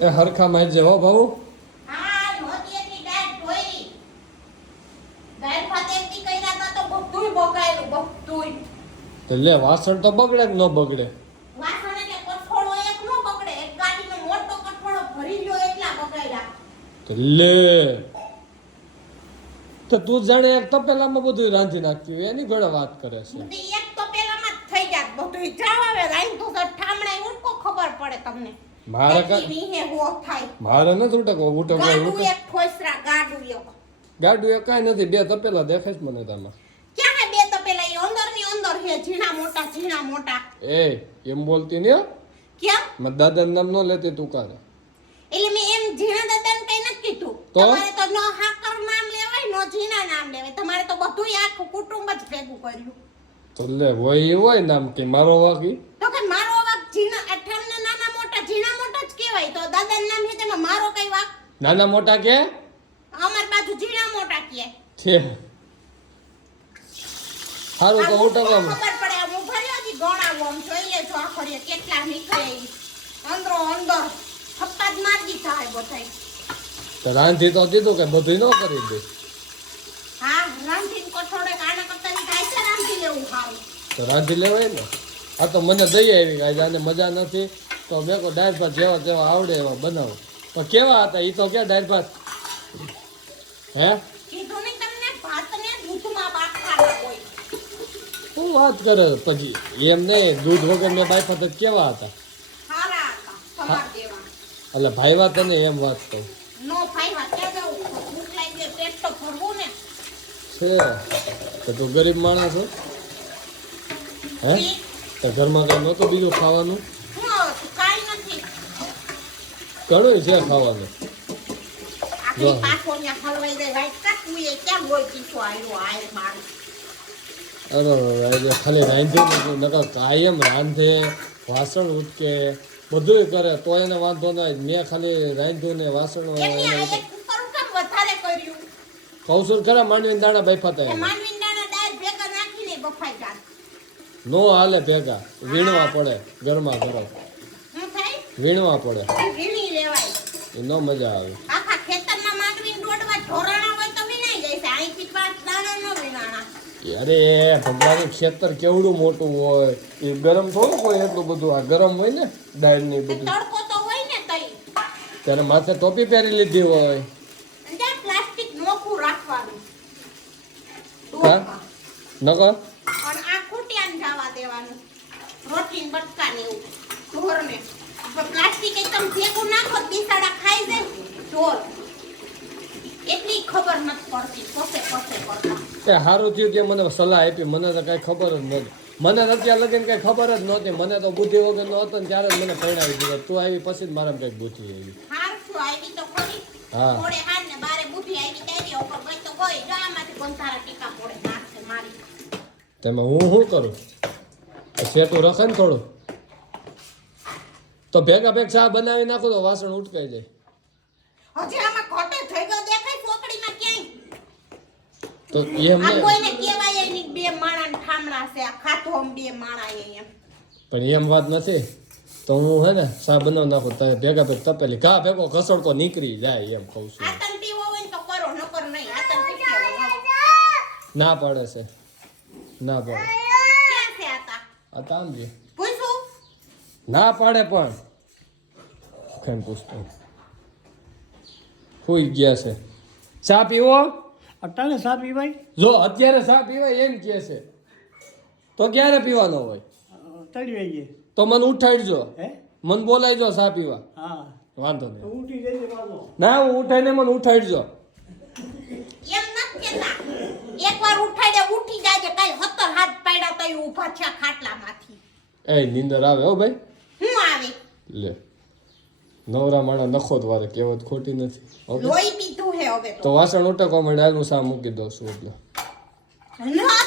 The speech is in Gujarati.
એ હરખા માં જે હો ભાઉ હા નહોતી એટલી દાળ ધોઈ દાળ ભાત એકથી કર્યા તો બધુંય બગાડ્યું બધુંય તો લે વાસણ તો બગડે કે ન બગડે વાસણ એટલે કઠોળો એક નો બગડે એક ગાડીનો મોટો કઠોળો ભરી લ્યો એટલા બગાડ્યા તો લે તો તું જાણે એક તપેલામાં બધું રાંધી નાખતી હોય એની ઘરે વાત કરે છે તે એક તો પેલામાં જ થઈ જાત બધુંય જાવ આવે રાઈન તો ઠામણા ઉડકો ખબર પડે તમને મારે કેટલી વીહે હો થાય મારે નથી ઉટકો ગાડું એક ખોસરા ગાડું એક ગાડું એ કાંઈ નથી બે તપેલા દેખાય જ મને તામાં ક્યાં હે બે તો પેલા ઈ અંદર ની અંદર હે ઝીણા મોટા એ એમ બોલતી ને કેમ મારા દાદાનું નામ ન લેતી તું કારે એટલે મેં એમ ઝીણા દાદાને કઈ નથી કીધું તો? તમારે તો નો હાકર નામ લેવાય નો ઝીણા નામ લેવાય તમારે તો બધુંય આખું કુટુંબ જ ભેગું કર્યું તો લે હોય નામ કે મારો વાકી તો કે મારો વાક ઝીણા અઠમને નાના મોટા ઝીણા મોટા જ કહેવાય તો દાદાનું નામ હે તેમાં મારો કઈ વાક નાના મોટા કે અમાર બાજુ ઝીણા મોટા કહે છે સારું તો ઉટકો ખબર પડે આમ ઉભર્યો જી ગણાવો આમ જોઈએ જો આખરે કેટલા નીકળે ઈ અંદરો અંદર થપ્પા જ માર દીધા હે બધાય તો રાંધી તો દીધું કે બધું ન કરી દે હા રાંધીને કઠોળે કાના કરતા ની થાય છે રાંધી લેવું ખાવું તો રાંધી લેવાય ને આ તો મને દઈ આવી ગાય આને મજા નથી તો મેં કહો દાળ ભાત જેવા આવડે એવા બનાવો પણ કેવા હતા એ તો ક્યાં દાળ ભાત હે કીધું ને તમને ભાતને દૂધમાં બાફવાના હોય શું વાત કરે પછી એમ નહીં દૂધ વગર મેં બાફા તો કેવા હતા સારા હતા સવાર દેવા એટલે ભાઈ વાત ને એમ વાત કહું નો ફાઈવા કે જવું ભૂખ લાગી ગઈ પેટ તો ભરવું ને છે તો તું ગરીબ માણસ છો હે તો ઘરમાં કઈ નહોતું બીજું ખાવાનું હું હવે તું કાંઈ નથી ઘણું છે ખાવાનું આખરી પાછો ત્યાં હલવાઈ જાય વાઈટ કાઢવું એ ક્યાં બોલ પીછો આવ્યો આય માર અરે ખાલી રાંધી નકર કાયમ રાંધે વાસણ ઉટકે બધુંય કરે તો એને વાંધો ના આવે. મેં ખાલી રાંધ્યું ને વાસણ એમની આ એક કુકરું કેમ વધારે કર્યું કૌશલ ખરા માંડવીને દાણા બાફા કે હતા માનવીન દાણા દાળ ભેગા નાખીને બફાઈ જાત નો હાલે ભેગા વીણવા પડે ઘરમાં કરો હું થાય વીણવા પડે વીણી લેવાય એ નો મજા આવે આખા ખેતરમાં માંડવીન દોડવા ઢોરાણા હોય તો વિનાઈ જાય છે અહીંથી પાંચ દાણા ન વિનાણા અરે ભગવાનનું ખેતર કેવડું મોટું હોય એ ગરમ થોડું હોય એટલું બધું આ ગરમ હોય ને દાળ ની બધું તડકો તો હોય ને તઈ ત્યારે માથે ટોપી પહેરી લીધી હોય અને પ્લાસ્ટિક નોખું રાખવાનું હા નકો અને આ ખૂટ્યાને જવા દેવાનું રોટલી બટકા ને એવું ઢોરને પ્લાસ્ટિક એકદમ ભેગું નાખો બિસાડા ખાઈ જાય ઢોર એટલી ખબર નથી પડતી પોતે કરતા કે સારું થયું કે મને સલાહ આપી મને તો કાંઈ ખબર જ નહોતી મને અત્યારે લગીને કાંઈ ખબર જ નહોતી મને તો બુદ્ધિ વગર નો હતો ને ત્યારે જ મને પરણાવી દીધો તું આવી પછી જ મારા કંઈક બુદ્ધિ આવી હાર શું આવી તો ખરી હા મોડે હાર ને બારે બુદ્ધિ આવી દેવી ઉપર ગઈ તો ગઈ ગામાંથી બંધારા ટીકા પડે નાખશે મારી તેમાં હું શું કરું સેટું રખે ને થોડું તો ભેગા ચા બનાવી નાખું તો વાસણ ઉટકાઈ જાય હજી આમાં ઘટે થઈ ગયો દેખાય ચોકડીમાં ક્યાંય તો એમ આ ને કોઈને કહેવાય નહીં બે માણાને ઠામણા છે આ ખાતો આમ બે માણા એમ પણ એમ વાત નથી તો હું હે ને ચા બનાવી નાખું તમે ભેગા તપેલી ઘા ભેગો ઘસડકો નીકળી જાય એમ કહું છું આતન પીવો હોય ને તો કરો નકર નહીં આતન પી લેવો ના પાડે છે ના પાડે ક્યાં છે આતા આ તામ છે પૂછું ના પાડે પણ કેમ પૂછતો હોઈ ગયા છે ચા પીવો અટાણે સા પીવાય જો અત્યારે ચા પીવાય એમ કહે છે તો ક્યારે પીવાનો હોય તળી આવીએ તો મને ઉઠાડજો હે મને બોલાવજો ચા પીવા હા વાંધો તો નહીં ઉઠી જઈએ પાછો ના હું ઉઠાઈને મને ઉઠાડજો એમ નથી કેતા એકવાર ઉઠાડે ઉઠી જાજે કાઈ 17 હાથ પાડ્યા તઈ ઊભા છે ખાટલામાંથી એ નીંદર આવે હો ભાઈ હું આવે લે નવરા માણા નખો વારે કહેવત ખોટી નથી ઓકે લોહી પીધું હે હવે તો વાસણ ઉટકવા માંડે હાલ હું સા મૂકી દઉં છું એટલે ના